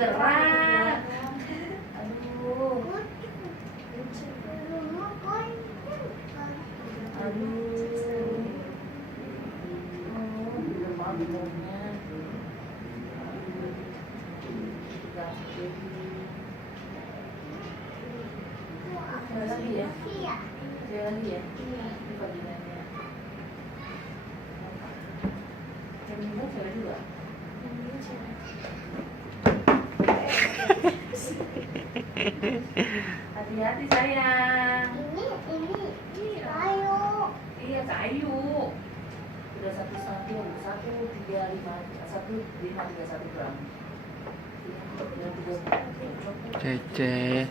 gerak. Aduh. Aduh. Oh, belum mau minumnya. Ada lagi ya? Ada lagi ya? Ini bagiannya. Yang minum cewek juga? Hati-hati sayang. Ini Iya. ayo. Iya kayu. Udah 1,5 gram. Cece.